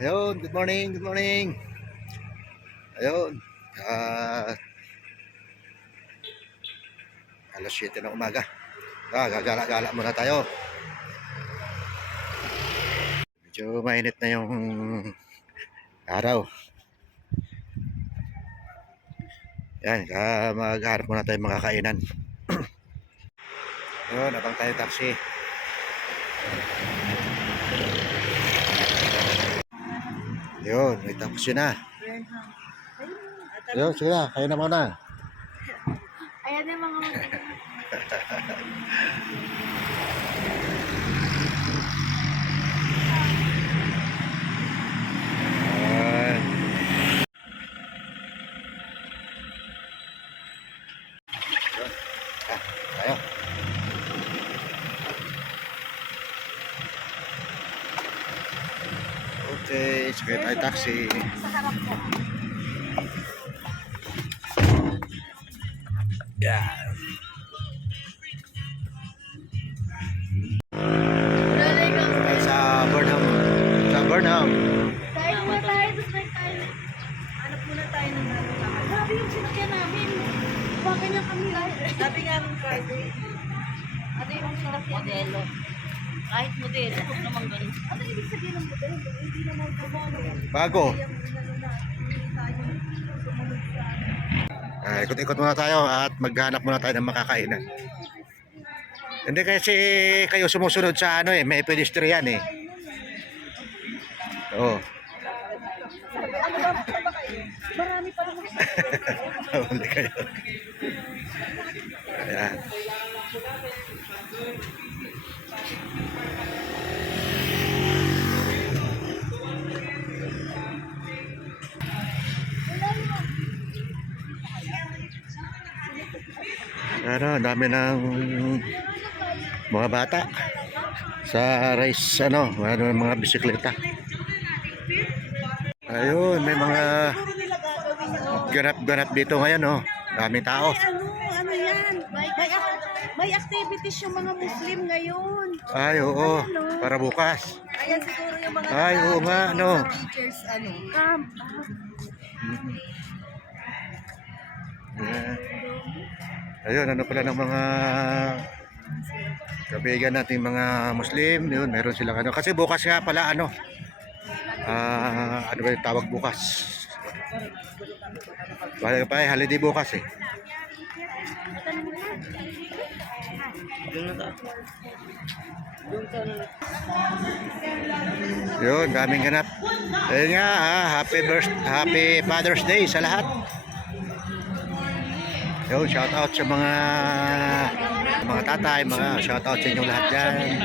Ayun, good morning, good morning. Ayun, alas 7 ng umaga. Gagala-gala muna tayo. Medyo mainit na yung araw. Yan, magharap muna tayo mga kainan. Ayun, abang tayo taxi. Ayun, may taxi na. Ayun, sige na, kayo na muna. Ayan yung mga Ayun. Tayo. Okay, sige tayo taxi. sa harap ko. Yeah. Sa Burnham. Sa Burnham. Tayo muna tayo, doon tayo. Hanap muna tayo ng ano. Grabe yung sinakyan namin. Bakit niya kami lahat? Sabi nga ng Friday. Ano yung sinakyan? Modelo. Kahit modelo, huwag naman ganun. Ano ibig sabihin ng modelo? Hindi naman Bago. Ikot-ikot muna tayo at maghanap muna tayo ng makakainan. Hindi kasi kayo sumusunod sa ano may pedestrian eh. Oo. Marami pa naman. Huli kayo. Ayan. Ano, dami ng mga bata sa race mga bisikleta. Ayun, may mga ganap-ganap dito ngayon, oh. Daming tao. Ano yan? May activities yung mga Muslim ngayon. Ay, oo, para bukas. Ayan siguro yung mga Ay, oo nga, no. teachers, Ayan. Ayun, ano pala ng mga kaibigan nating mga Muslim, yun, meron silang ano. Kasi bukas nga pala, ano ba yung tawag bukas? Balik pa holiday bukas eh. Yun, daming ganap. Ayun nga, happy Father's Day sa lahat. Yun, shout out sa mga tatay, shout out sa inyong lahat dyan.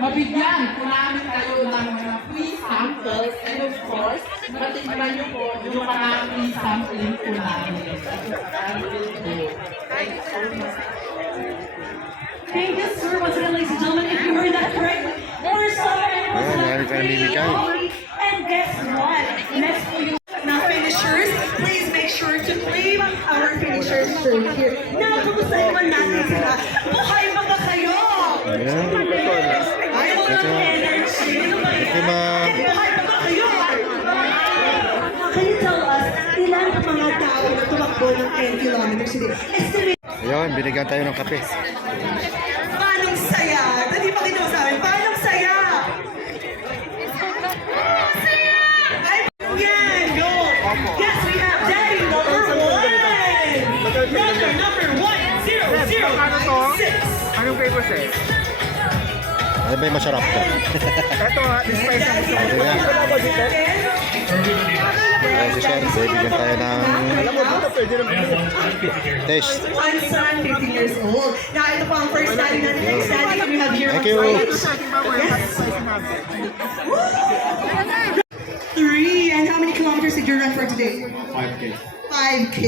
Mabigyan po namin kayo ng mga free samples and of course, matignan nyo po yung mga free sampling po namin. Thank you, sir. Once again, ladies and gentlemen, if you heard that correctly, we're celebrating and guess what? Next to you. Now, finishers, please make sure to claim our finishers shirt here. Now, kumusta naman natin sila? Buhay mga kayo! Ayaw ng energy. Buhay mga kayo! Can you tell us, ilan ang mga tao na tumakbo ng 10 kilometers a day? Estimate. Ayun, binigyan tayo ng kape. Paano saya? Dali pa kita sa amin. Paano saya? Ay, yan, go! Yes, we have Daddy number 1! Number 10056! Anong flavor sir? Ano ba yung masarap ka? Ito ha, this spice ang gusto ko. Ayan. Wala ba dito? Ayun, si Sir, bibigyan tayo ng Alam mo dito, pwede naman. taste. One son, 15 years old. Now, ito po ang first daddy natin. Next daddy that we have here Thank on you. stage. Ito sa ating bawal hot spice namin. 3. And how many kilometers did you run for today? 5K. 5K.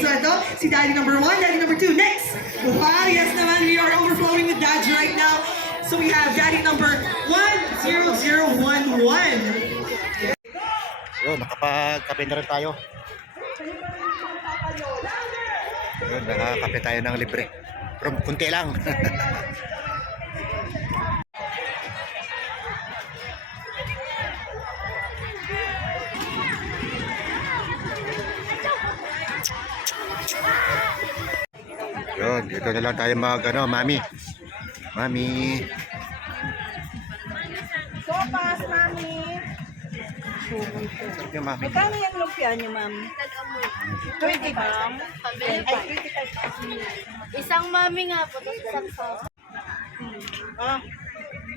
So ito, si daddy number 1, daddy number 2. Next. Wow, yes naman. We are overflowing with dads right now. So we have daddy number 10011. Yun, nakapagkape na rin tayo. Yun, nakakape tayo ng libre. Pero kunti lang. Yun, dito na lang tayo mag ano, mami. Mami. Sopas, mami. Sarap yung mami. Magkano yung lumpia niyo, ma'am? 20 ma'am. Ay, 25. Isang mami nga po, tapos isang sauce. Ah,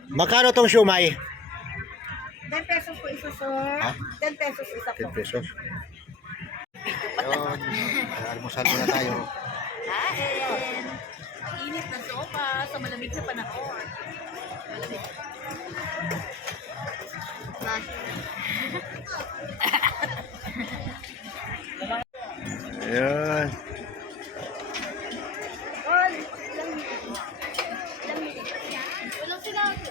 Magkano tong siumay? 10 pesos po isa, sir. Ha? 10 pesos isa 10 po. pesos. Yun, almusal muna tayo. Kain! Mainit na sopa sa malamig na panahon. Malamig. Ayun. Walang sinabi.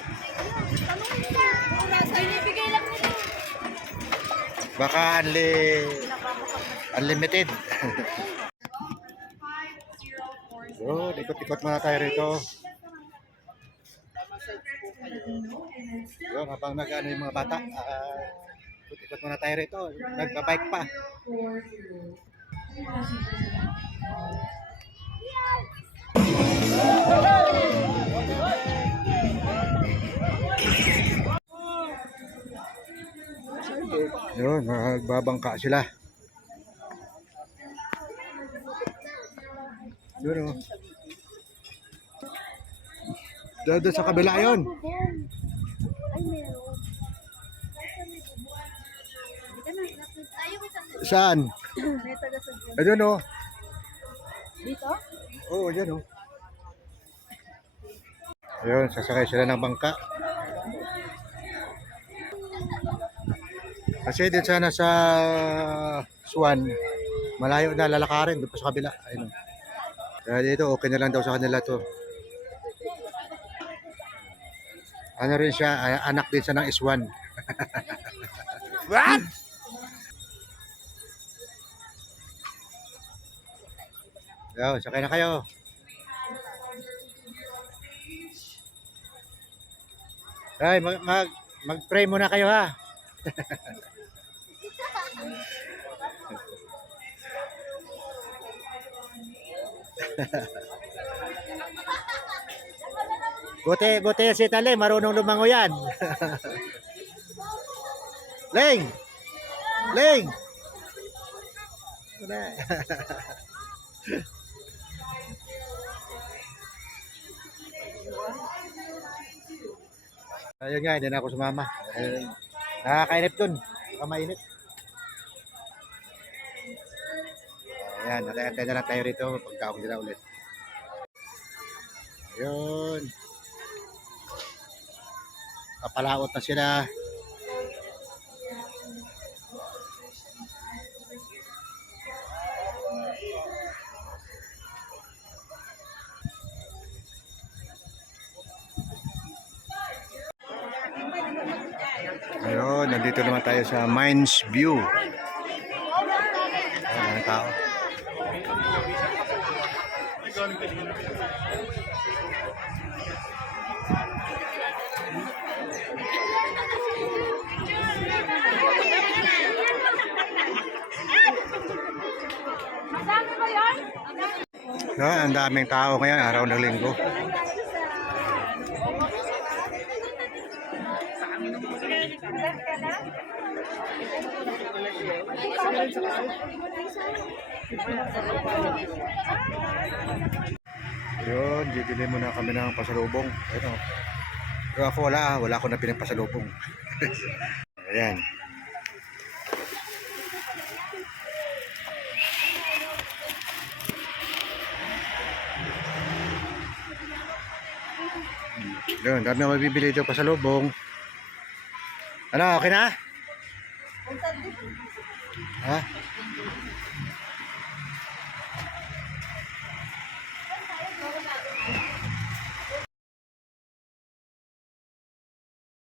Tanong nila. Binibigay lang nila. Baka unlimited. Yun, ikot-ikot muna tayo rito. Yun, habang nag-ano yung mga bata, ikot-ikot muna tayo rito. Nagbabike pa. Yun, magbabangka sila. Yun o. Doon sa kabila yun. Ay, meron. Saan? Ayun o. Dito? Oo, yan o. Ayun, sasakay sila ng bangka. Kasi din sana sa Swan, malayo na lalakarin doon pa sa kabila. Ayun. Kaya dito, okay na lang daw sa kanila to. Ano rin siya, anak din siya ng Swan. What? Yo, sakay na kayo. Ay, mag-pray muna kayo ha. Buti si Tale, marunong lumango yan. Ling! Ling! Wala. Ayun nga, hindi na ako sumama. Nakakainip dun. Baka mainit. Ayan, natay-antay na lang tayo rito. Pagkaong nila ulit. Ayun. Kapalaot na sila. Ayun, nandito naman tayo sa Mines View. Ayan, mga tao. Ang daming tao ngayon, araw ng linggo. Yun, bibili muna kami ng pasalubong. Ito. Pero ako wala ako na pinagpasalubong. Ayan. Yun, dami na mabibili dito pasalubong. Ano, okay na? Ha?